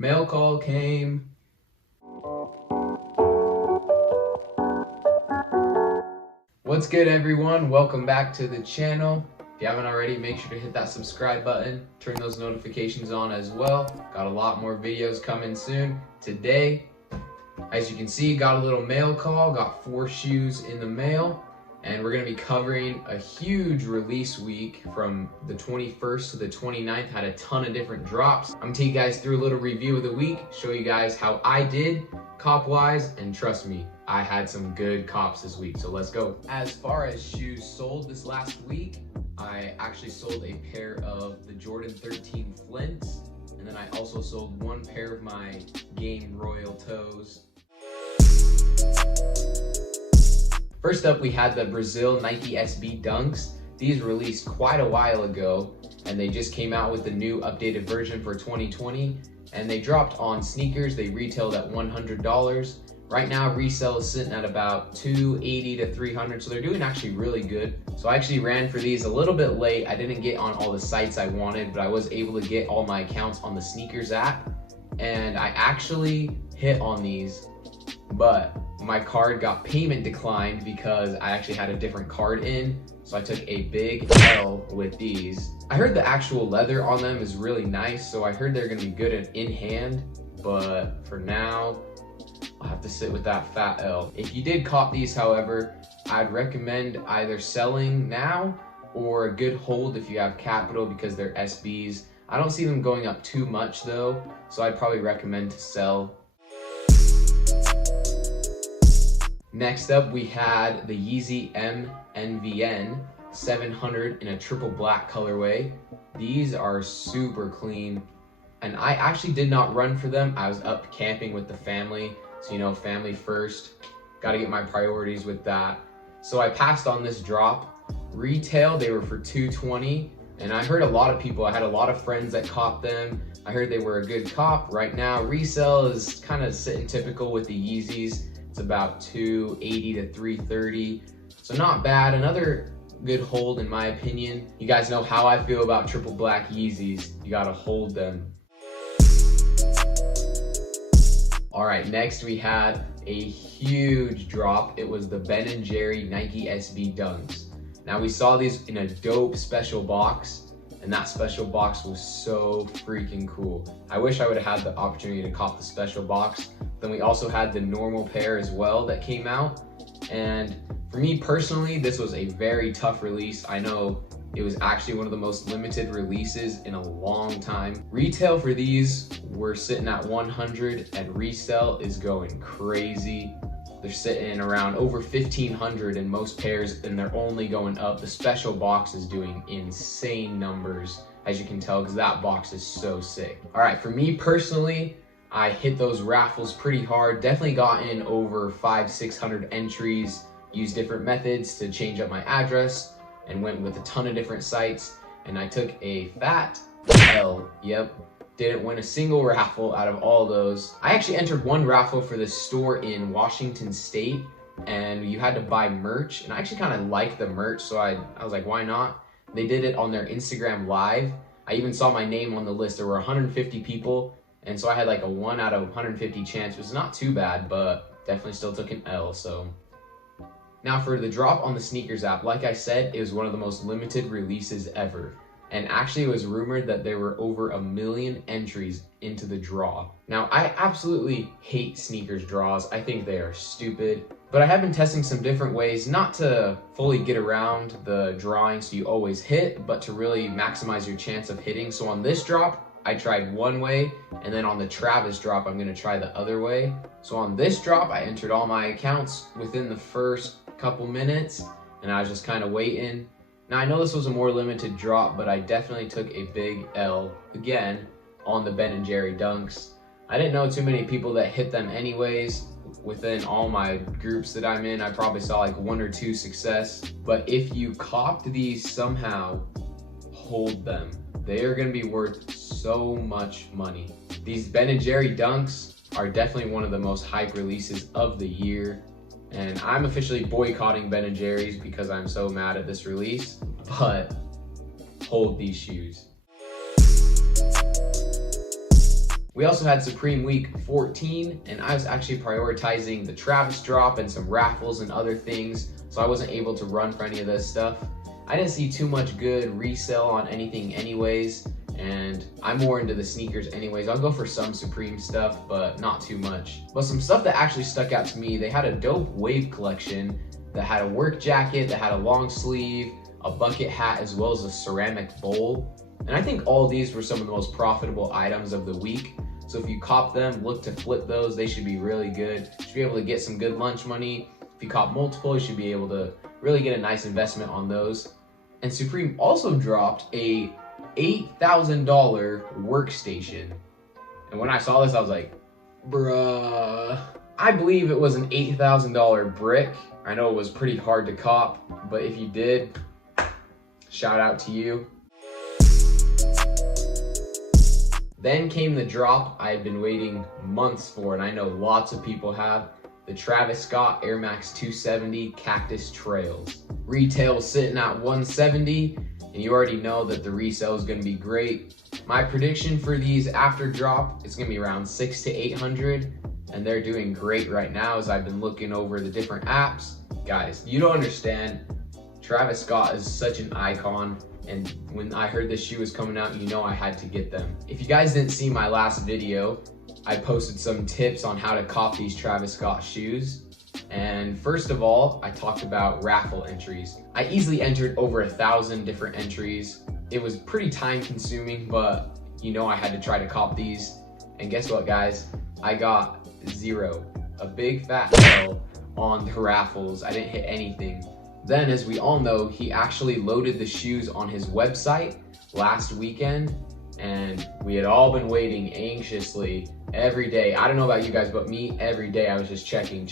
Mail call came. What's good, everyone? Welcome back to the channel. If you haven't already, make sure to hit that subscribe button, turn those notifications on as well. Got a lot more videos coming soon. Today, as you can see, got a little mail call, got 4 shoes in the mail, and we're gonna be covering a huge release week from the 21st to the 29th. Had a ton of different drops. I'm gonna take you guys through a little review of the week, show you guys how I did cop-wise, and trust me, I had some good cops this week, so let's go. As far as shoes sold this last week, I actually sold a pair of the Jordan 13 Flints, and then I also sold 1 pair of my Game Royal toes. First up, we had the Brazil Nike SB Dunks. These released quite a while ago, and they just came out with a new updated version for 2020, and they dropped on sneakers. They retailed at $100. Right now, resell is sitting at about $280 to $300, so they're doing actually really good. So I actually ran for these a little bit late. I didn't get on all the sites I wanted, but I was able to get all my accounts on the sneakers app, and I actually hit on these, but my card got payment declined because I actually had a different card in, so I took a big L with these. I heard the actual leather on them is really nice, so I heard they're gonna be good in hand, but for now, I'll have to sit with that fat L. If you did cop these, however, I'd recommend either selling now or a good hold if you have capital because they're SBs. I don't see them going up too much though, so I'd probably recommend to sell. Next up, we had the Yeezy MNVN 700 in a triple black colorway. These are super clean, and I actually did not run for them. I was up camping with the family, so you know, family first. Got to get my priorities with that. So I passed on this drop. Retail, they were for $220, and I heard a lot of people, I had a lot of friends that copped them. I heard they were a good cop. Right now, resell is kind of sitting typical with the Yeezys. It's about $280 to $330, so not bad. Another good hold in my opinion. You guys know how I feel about triple black Yeezys. You gotta hold them. All right, next we had a huge drop. It was the Ben & Jerry Nike SB Dunks. Now we saw these in a dope special box, and that special box was so freaking cool. I wish I would have had the opportunity to cop the special box. Then we also had the normal pair as well that came out. And for me personally, this was a very tough release. I know it was actually one of the most limited releases in a long time. Retail for these were sitting at $100, and resell is going crazy. They're sitting around over $1,500 in most pairs, and they're only going up. The special box is doing insane numbers, as you can tell, because that box is so sick. All right, for me personally, I hit those raffles pretty hard. Definitely got in over 500-600 entries, used different methods to change up my address, and went with a ton of different sites, and I took a fat L. Yep. Didn't win a single raffle out of all those. I actually entered one raffle for this store in Washington State, and you had to buy merch, and I actually kind of liked the merch, so I was like, why not? They did it on their Instagram Live. I even saw my name on the list. There were 150 people, and so I had like a 1 out of 150 chance, which is not too bad, but definitely still took an L, so. Now for the drop on the sneakers app, like I said, it was one of the most limited releases ever. And actually it was rumored that there were over 1 million entries into the draw. Now I absolutely hate sneakers draws. I think they are stupid, but I have been testing some different ways, not to fully get around the drawing so you always hit, but to really maximize your chance of hitting. So on this drop, I tried one way, and then on the Travis drop, I'm gonna try the other way. So on this drop, I entered all my accounts within the first couple minutes, and I was just kind of waiting. Now I know this was a more limited drop, but I definitely took a big L again on the Ben & Jerry Dunks. I didn't know too many people that hit them anyways. Within all my groups that I'm in, I probably saw like 1 or 2 success. But if you copped these somehow, hold them. They are gonna be worth so much money. These Ben & Jerry Dunks are definitely one of the most hype releases of the year. And I'm officially boycotting Ben & Jerry's because I'm so mad at this release, but hold these shoes. We also had Supreme Week 14, and I was actually prioritizing the Travis drop and some raffles and other things, so I wasn't able to run for any of this stuff. I didn't see too much good resale on anything anyways, and I'm more into the sneakers anyways. I'll go for some Supreme stuff, but not too much. But some stuff that actually stuck out to me, they had a dope wave collection that had a work jacket, that had a long sleeve, a bucket hat, as well as a ceramic bowl. And I think all of these were some of the most profitable items of the week. So if you cop them, look to flip those. They should be really good. You should be able to get some good lunch money. If you cop multiple, you should be able to really get a nice investment on those. And Supreme also dropped a $8,000 workstation. And when I saw this, I was like, bruh. I believe it was an $8,000 brick. I know it was pretty hard to cop, but if you did, shout out to you. Then came the drop I had been waiting months for, and I know lots of people have. The Travis Scott Air Max 270 Cactus Trails. Retail sitting at $170, and you already know that the resale is going to be great. My prediction for these after drop, it's going to be around $600 to $800, and they're doing great right now as I've been looking over the different apps. Guys, you don't understand. Travis Scott is such an icon. And when I heard this shoe was coming out, you know I had to get them. If you guys didn't see my last video, I posted some tips on how to cop these Travis Scott shoes. And first of all, I talked about raffle entries. I easily entered over 1,000 different entries. It was pretty time consuming, but you know I had to try to cop these. And guess what, guys? I got 0. A big fat L on the raffles. I didn't hit anything. Then, as we all know, he actually loaded the shoes on his website last weekend, and we had all been waiting anxiously every day. I don't know about you guys, but me, every day I was just checking.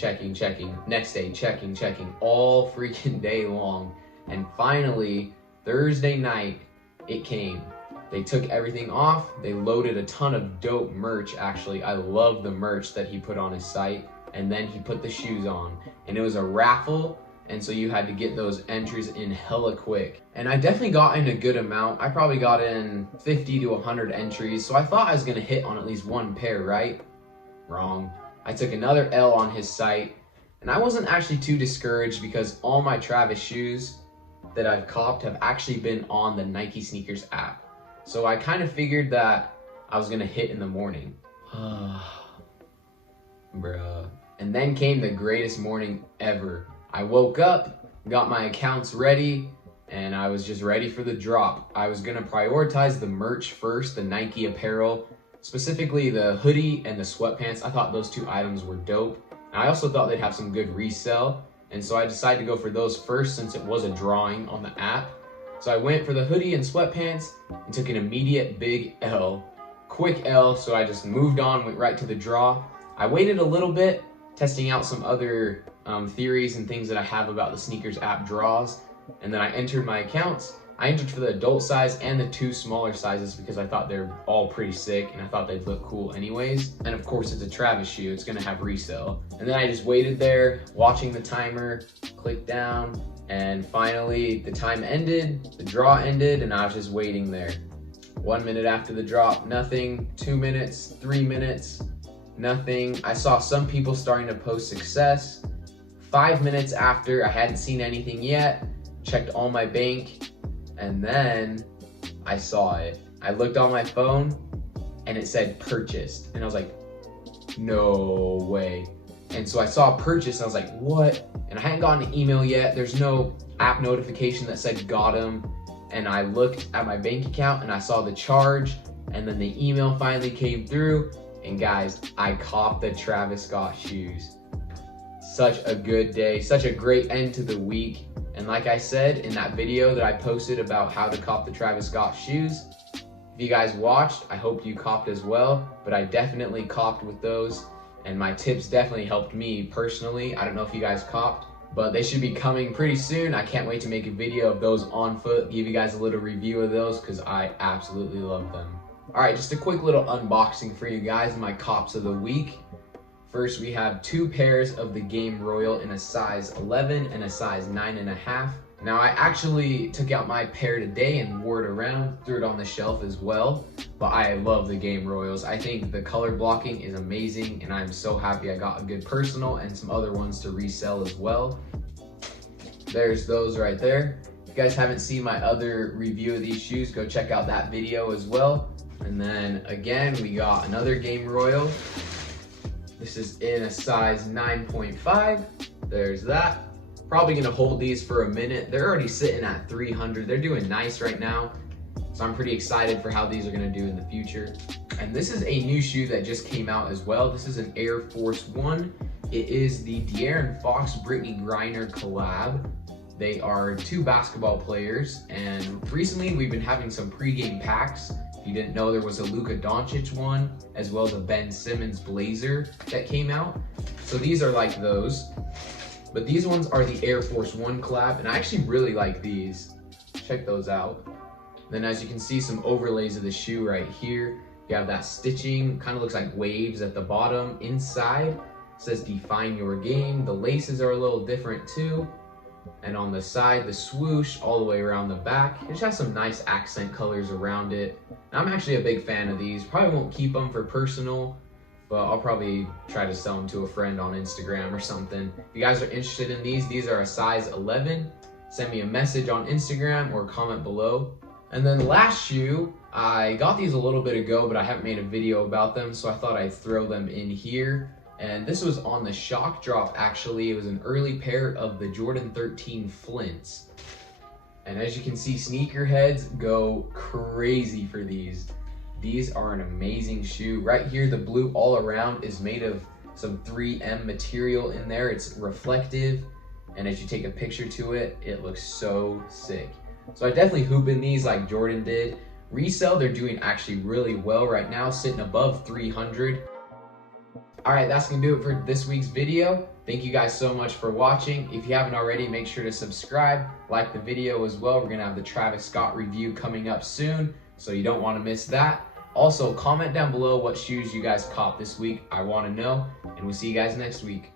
Next day, checking, all freaking day long. And finally, Thursday night, it came. They took everything off. They loaded a ton of dope merch, actually. I love the merch that he put on his site. And then he put the shoes on. And it was a raffle. And so you had to get those entries in hella quick. And I definitely got in a good amount. I probably got in 50 to 100 entries. So I thought I was gonna hit on at least one pair, right? Wrong. I took another L on his site. And I wasn't actually too discouraged because all my Travis shoes that I've copped have actually been on the Nike Sneakers app. So I kind of figured that I was gonna hit in the morning. Bruh. And then came the greatest morning ever. I woke up, got my accounts ready, and I was just ready for the drop. I was gonna prioritize the merch first, the Nike apparel, specifically the hoodie and the sweatpants. I thought those 2 items were dope. And I also thought they'd have some good resell, and so I decided to go for those first since it was a drawing on the app. So I went for the hoodie and sweatpants and took an immediate big L. Quick L, so I just moved on, went right to the draw. I waited a little bit, testing out some other theories and things that I have about the sneakers app draws, and then I entered my accounts. I entered for the adult size and the 2 smaller sizes because I thought they're all pretty sick and I thought they'd look cool anyways. And of course it's a Travis shoe, it's gonna have resale. And then I just waited there, watching the timer, clicked down, and finally the time ended, the draw ended, and I was just waiting there. 1 minute after the drop, nothing. 2 minutes, 3 minutes, nothing. I saw some people starting to post success. 5 minutes after, I hadn't seen anything yet, checked all my bank, and then I saw it. I looked on my phone and it said purchased, and I was like, no way. And so I saw purchase and I was like, what? And I hadn't gotten an email yet. There's no app notification that said got him. And I looked at my bank account and I saw the charge, and then the email finally came through. And guys, I copped the Travis Scott shoes. Such a good day, such a great end to the week. And like I said in that video that I posted about how to cop the Travis Scott shoes, if you guys watched, I hope you copped as well, but I definitely copped with those, and my tips definitely helped me personally. I don't know if you guys copped, but they should be coming pretty soon. I can't wait to make a video of those on foot, give you guys a little review of those because I absolutely love them. All right, just a quick little unboxing for you guys, my cops of the week. First, we have 2 pairs of the Game Royal in a size 11 and a size 9.5. Now I actually took out my pair today and wore it around, threw it on the shelf as well, but I love the Game Royals. I think the color blocking is amazing and I'm so happy I got a good personal and some other ones to resell as well. There's those right there. If you guys haven't seen my other review of these shoes, go check out that video as well. And then again, we got another Game Royal. This is in a size 9.5. There's that. Probably gonna hold these for a minute. They're already sitting at 300. They're doing nice right now. So I'm pretty excited for how these are gonna do in the future. And this is a new shoe that just came out as well. This is an Air Force One. It is the De'Aaron Fox Brittany Griner collab. They are two basketball players, and recently we've been having some pregame packs. If you didn't know, there was a Luka Doncic one, as well as a Ben Simmons blazer that came out. So these are like those. But these ones are the Air Force One collab, and I actually really like these. Check those out. Then as you can see, some overlays of the shoe right here. You have that stitching, kind of looks like waves at the bottom. Inside, it says define your game. The laces are a little different too. And on the side, the swoosh all the way around the back. It just has some nice accent colors around it. And I'm actually a big fan of these. Probably won't keep them for personal, but I'll probably try to sell them to a friend on Instagram or something. If you guys are interested in these are a size 11. Send me a message on Instagram or comment below. And then the last shoe, I got these a little bit ago, but I haven't made a video about them, so I thought I'd throw them in here. And this was on the shock drop actually. It was an early pair of the Jordan 13 Flints. And as you can see, sneakerheads go crazy for these. These are an amazing shoe. Right here, the blue all around is made of some 3M material in there. It's reflective, and as you take a picture to it, it looks so sick. So I definitely hoop in these like Jordan did. Resell, they're doing actually really well right now, sitting above 300. All right, that's gonna do it for this week's video. Thank you guys so much for watching. If you haven't already, make sure to subscribe, like the video as well. We're gonna have the Travis Scott review coming up soon, so you don't wanna miss that. Also, comment down below what shoes you guys copped this week. I wanna know, and we'll see you guys next week.